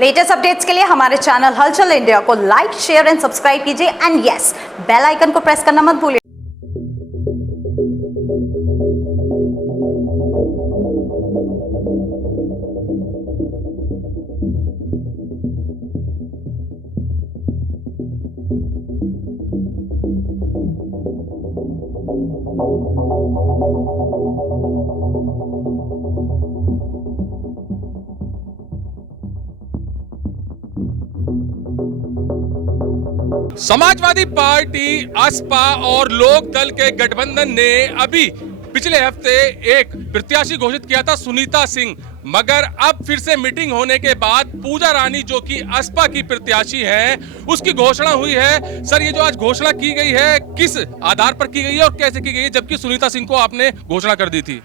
Latest updates के लिए हमारे चैनल हलचल इंडिया को लाइक, शेयर एंड सब्सक्राइब कीजिए एंड यस, बेल आइकन को प्रेस करना मत भूलिए। समाजवादी पार्टी, असपा और लोक दल के गठबंधन ने अभी पिछले हफ्ते एक प्रत्याशी घोषित किया था, सुनीता सिंह। मगर अब फिर से मीटिंग होने के बाद पूजा रानी, जो कि असपा की प्रत्याशी हैं, उसकी घोषणा हुई है। सर, ये जो आज घोषणा की गई है, किस आधार पर की गई है और कैसे की गई है, जबकि सुनीता सिंह को आपने घोषणा कर दी थी?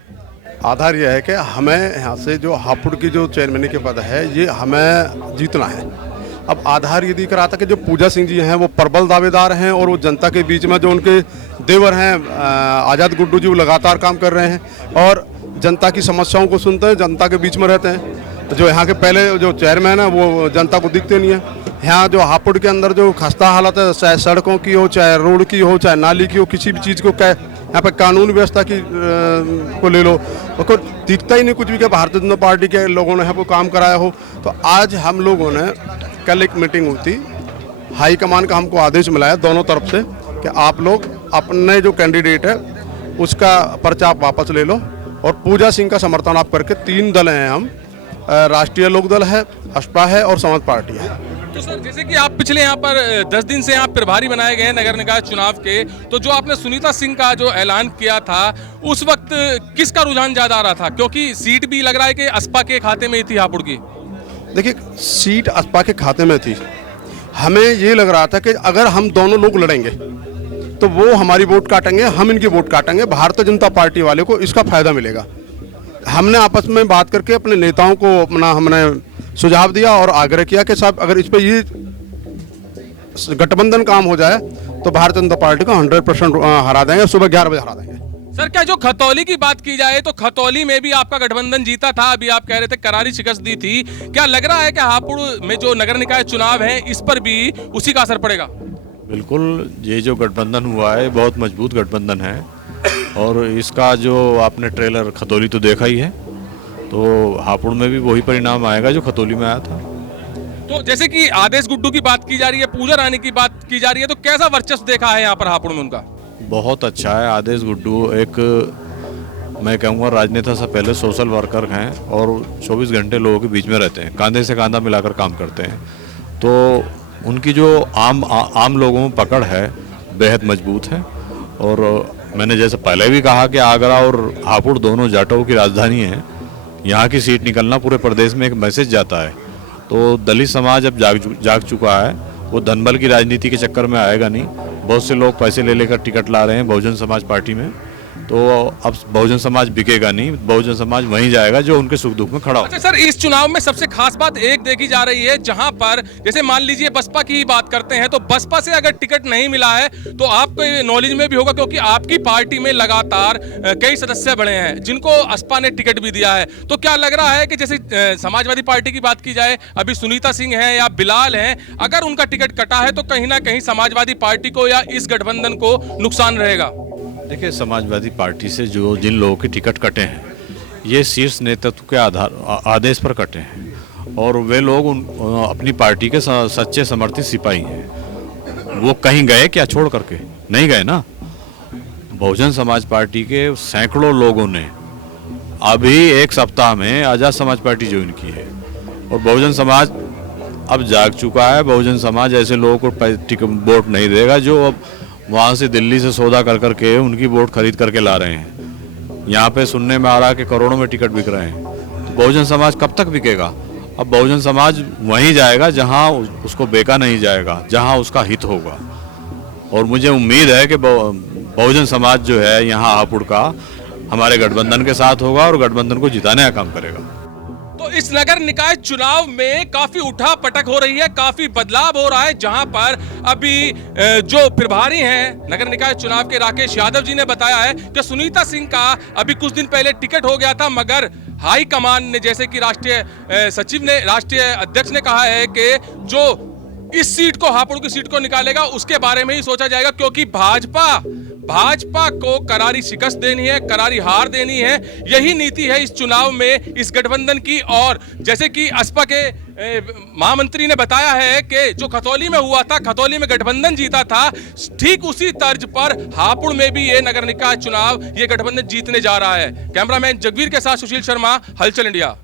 आधार यह है कि हमें यहाँ से जो हापुड़ की जो चेयरमैन के पद है, ये हमें जीतना है। अब आधार ये दिख रहा था कि जो पूजा सिंह जी हैं वो प्रबल दावेदार हैं और वो जनता के बीच में जो उनके देवर हैं आज़ाद गुड्डू जी, वो लगातार काम कर रहे हैं और जनता की समस्याओं को सुनते हैं, जनता के बीच में रहते हैं। तो जो यहाँ के पहले जो चेयरमैन है वो जनता को दिखते नहीं है। यहाँ जो हापुड़ के अंदर जो खस्ता हालत है, चाहे सड़कों की हो, चाहे रोड की हो, चाहे नाली की हो, किसी भी चीज़ को यहाँ पे कानून व्यवस्था की को ले लो, उसको दिखता ही नहीं कुछ भी कि भारतीय जनता पार्टी के लोगों ने यहाँ पर काम कराया हो। तो आज हम लोगों ने कल एक मीटिंग हुई थी, हाईकमान का हमको आदेश मिला है दोनों तरफ से कि आप लोग अपने जो कैंडिडेट है उसका पर्चा आप वापस ले लो और पूजा सिंह का समर्थन आप करके, 3 दल हैं हम, राष्ट्रीय लोक दल है, असपा है और समाज पार्टी है। तो सर, जैसे कि आप पिछले यहाँ पर 10 दिन से यहाँ प्रभारी बनाए गए हैं नगर निकाय चुनाव के, तो जो आपने सुनीता सिंह का जो ऐलान किया था, उस वक्त किसका रुझान ज्यादा आ रहा था? क्योंकि सीट भी लग रहा है कि असपा के खाते में ही थी हापुड़ की। देखिए, सीट असपा के खाते में थी। हमें ये लग रहा था कि अगर हम दोनों लोग लड़ेंगे तो वो हमारी वोट काटेंगे, हम इनकी वोट काटेंगे, भारतीय जनता पार्टी वाले को इसका फायदा मिलेगा। हमने आपस में बात करके अपने नेताओं को हमने सुझाव दिया और आग्रह किया कि साहब, अगर इस पे ये गठबंधन काम हो जाए तो भारतीय जनता पार्टी को 100% हरा देंगे, सुबह 11 बजे हरा देंगे। सर, क्या जो खतौली की बात की जाए तो खतौली में भी आपका गठबंधन जीता था, अभी आप कह रहे थे करारी शिकस्त दी थी। क्या लग रहा है कि हापुड़ में जो नगर निकाय चुनाव है, इस पर भी उसी का असर पड़ेगा? बिल्कुल, ये जो गठबंधन हुआ है बहुत मजबूत गठबंधन है और इसका जो आपने ट्रेलर खतौली तो देखा ही है, तो हापुड़ में भी वही परिणाम आएगा जो खतौली में आया था। तो जैसे कि आदेश गुड्डू की बात की जा रही है, पूजा रानी की बात की जा रही है, तो कैसा वर्चस्व देखा है यहाँ पर हापुड़ में उनका? बहुत अच्छा है। आदेश गुड्डू एक, मैं कहूँगा, राजनेता से पहले सोशल वर्कर हैं और 24 घंटे लोगों के बीच में रहते हैं, कंधे से कंधा मिलाकर काम करते हैं। तो उनकी जो आम लोगों में पकड़ है बेहद मजबूत है। और मैंने जैसे पहले भी कहा कि आगरा और हापुड़ दोनों जाटों की राजधानी है, यहाँ की सीट निकलना पूरे प्रदेश में एक मैसेज जाता है। तो दलित समाज अब जाग चुका है, वो धनबल की राजनीति के चक्कर में आएगा नहीं। बहुत से लोग पैसे ले लेकर टिकट ला रहे हैं बहुजन समाज पार्टी में, तो अब बहुजन समाज बिकेगा नहीं, बहुजन समाज वहीं जाएगा जो उनके सुख दुख में खड़ा हो। अच्छा सर, इस चुनाव में सबसे खास बात एक देखी जा रही है, जहां पर जैसे मान लीजिए बसपा की ही बात करते हैं, तो बसपा से अगर टिकट नहीं मिला है तो आपको नॉलेज में भी होगा, क्योंकि आपकी पार्टी में लगातार कई सदस्य बढ़े हैं जिनको असपा ने टिकट भी दिया है। तो क्या लग रहा है कि जैसे समाजवादी पार्टी की बात की जाए, अभी सुनीता सिंह है या बिलाल है, अगर उनका टिकट कटा है तो कहीं ना कहीं समाजवादी पार्टी को या इस गठबंधन को नुकसान रहेगा? देखिए, समाजवादी पार्टी से जो जिन लोगों के टिकट कटे हैं, ये शीर्ष नेतृत्व के आदेश पर कटे हैं और वे लोग अपनी पार्टी के सच्चे समर्थित सिपाही हैं। वो कहीं गए क्या छोड़ करके? नहीं गए ना। बहुजन समाज पार्टी के सैकड़ों लोगों ने अभी एक सप्ताह में आज़ाद समाज पार्टी ज्वाइन की है और बहुजन समाज अब जाग चुका है। बहुजन समाज ऐसे लोगों को वोट नहीं देगा जो अब वहाँ से दिल्ली से सौदा कर करके उनकी वोट खरीद करके ला रहे हैं। यहाँ पे सुनने में आ रहा है कि करोड़ों में टिकट बिक रहे हैं। तो बहुजन समाज कब तक बिकेगा? अब बहुजन समाज वहीं जाएगा जहाँ उसको बेका नहीं जाएगा, जहाँ उसका हित होगा। और मुझे उम्मीद है कि बहुजन समाज जो है यहाँ हापुड़ का हमारे गठबंधन के साथ होगा और गठबंधन को जिताने का काम करेगा। तो इस नगर निकाय चुनाव में काफी उठा पटक हो रही है, काफी बदलाव हो रहा है, जहां पर अभी जो प्रभारी हैं नगर निकाय चुनाव के राकेश यादव जी ने बताया है कि सुनीता सिंह का अभी कुछ दिन पहले टिकट हो गया था, मगर हाई कमान ने, जैसे कि राष्ट्रीय सचिव ने, राष्ट्रीय अध्यक्ष ने कहा है कि जो इस सीट को, हापुड़ की सीट को निकालेगा उसके बारे में ही सोचा जाएगा, क्योंकि भाजपा को करारी शिकस्त देनी है, करारी हार देनी है। यही नीति है इस चुनाव में इस गठबंधन की। और जैसे कि असपा के महामंत्री ने बताया है कि जो खतौली में हुआ था, खतौली में गठबंधन जीता था, ठीक उसी तर्ज पर हापुड़ में भी ये नगर निकाय चुनाव ये गठबंधन जीतने जा रहा है। कैमरामैन जगवीर के साथ सुशील शर्मा, हलचल इंडिया।